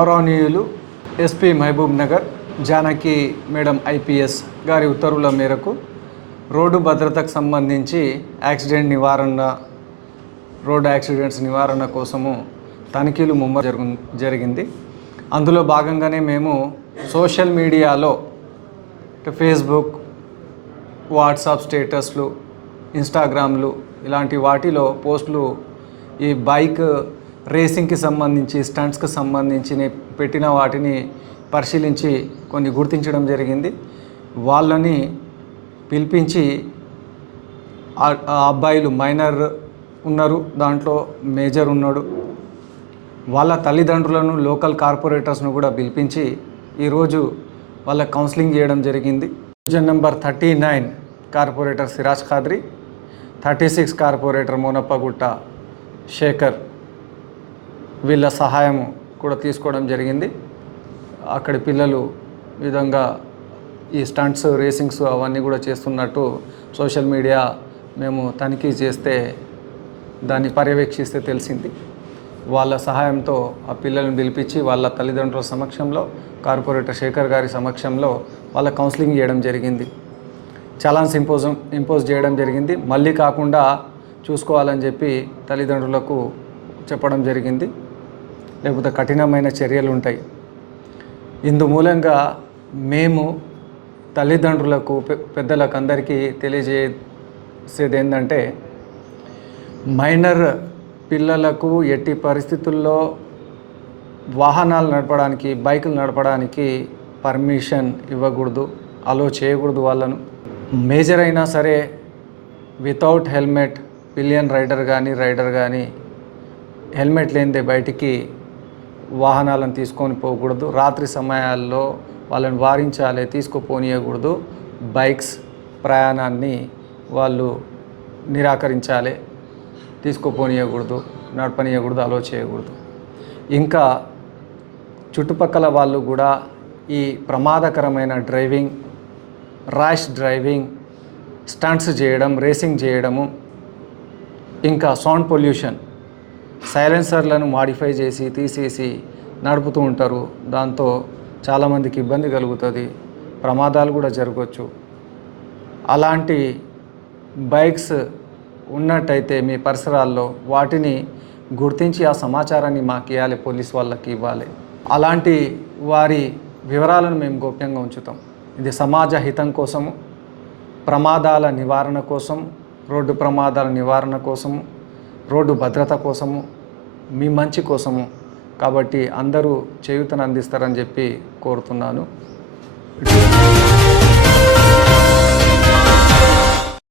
గౌరవనీయులు SP Mahabub Nagar Janaki madam IPS గారి ఉత్తర్వుల మేరకు రోడ్డు భద్రతకు సంబంధించి రోడ్డు యాక్సిడెంట్స్ నివారణ కోసము తనిఖీలు జరిగింది. అందులో భాగంగానే మేము సోషల్ మీడియాలో ఫేస్బుక్, వాట్సాప్ స్టేటస్లు, ఇన్స్టాగ్రామ్లు ఇలాంటి వాటిలో పోస్టులు ఈ బైక్ రేసింగ్కి సంబంధించి స్టంట్స్కి సంబంధించి పెట్టిన వాటిని పరిశీలించి కొన్ని గుర్తించడం జరిగింది. వాళ్ళని పిలిపించి ఆ అబ్బాయిలు మైనర్ ఉన్నారు, దాంట్లో మేజర్ ఉన్నాడు, వాళ్ళ తల్లిదండ్రులను లోకల్ కార్పొరేటర్స్ను కూడా పిలిపించి ఈరోజు వాళ్ళ కౌన్సిలింగ్ చేయడం జరిగింది. Division number 39 corporator Siraj Khadri, 36 corporator Monappagutta Shekhar వీళ్ళ సహాయం కూడా తీసుకోవడం జరిగింది. అక్కడి పిల్లలు విధంగా ఈ స్టంట్స్, రేసింగ్స్ అవన్నీ కూడా చేస్తున్నట్టు సోషల్ మీడియా మేము తనిఖీ చేస్తే దాన్ని పర్యవేక్షిస్తే తెలిసింది. వాళ్ళ సహాయంతో ఆ పిల్లలను పిలిపించి వాళ్ళ తల్లిదండ్రుల సమక్షంలో, కార్పొరేటర్ శేఖర్ గారి సమక్షంలో వాళ్ళ కౌన్సిలింగ్ చేయడం జరిగింది. చలాన్స్ ఇంపోజ్ చేయడం జరిగింది. మళ్ళీ కాకుండా చూసుకోవాలని చెప్పి తల్లిదండ్రులకు చెప్పడం జరిగింది, లేకపోతే కఠినమైన చర్యలు ఉంటాయి. ఇందు మూలంగా మేము తల్లిదండ్రులకు, పెద్దలకు అందరికీ తెలియజేసేది ఏంటంటే, మైనర్ పిల్లలకు ఎట్టి పరిస్థితుల్లో వాహనాలు నడపడానికి, బైకులు నడపడానికి పర్మిషన్ ఇవ్వకూడదు, అలో చేయకూడదు. వాళ్ళను మేజర్ అయినా సరే వితౌట్ హెల్మెట్ పిలియన్ రైడర్ కానీ హెల్మెట్ లేనిదే బయటికి వాహనాలను తీసుకొని పోకూడదు. రాత్రి సమయాల్లో వాళ్ళని వారించాలి, తీసుకుపోనీయకూడదు. బైక్స్ ప్రయాణాన్ని వాళ్ళు నిరాకరించాలి, తీసుకుపోనీయకూడదు, నడపనీయకూడదు, అలో చేయకూడదు. ఇంకా చుట్టుపక్కల వాళ్ళు కూడా ఈ ప్రమాదకరమైన డ్రైవింగ్, ర్యాష్ డ్రైవింగ్, స్టంట్స్ చేయడం, రేసింగ్ చేయడము, ఇంకా సౌండ్ పొల్యూషన్, సైలెన్సర్లను మాడిఫై చేసి తీసేసి నడుపుతూ ఉంటారు. దాంతో చాలామందికి ఇబ్బంది కలుగుతుంది, ప్రమాదాలు కూడా జరగవచ్చు. అలాంటి బైక్స్ ఉన్నట్టయితే మీ పరిసరాల్లో వాటిని గుర్తించి ఆ సమాచారాన్ని మాకు ఇవ్వాలి, పోలీస్ వాళ్ళకి ఇవ్వాలి. అలాంటి వారి వివరాలను మేము గోప్యంగా ఉంచుతాం. ఇది సమాజ హితం కోసము, ప్రమాదాల నివారణ కోసం, రోడ్డు ప్రమాదాల నివారణ కోసము, రోడ్డు భద్రత కోసము, మీ మంచి కోసము. కాబట్టి అందరూ చేయూతను అందిస్తారని చెప్పి కోరుతున్నాను.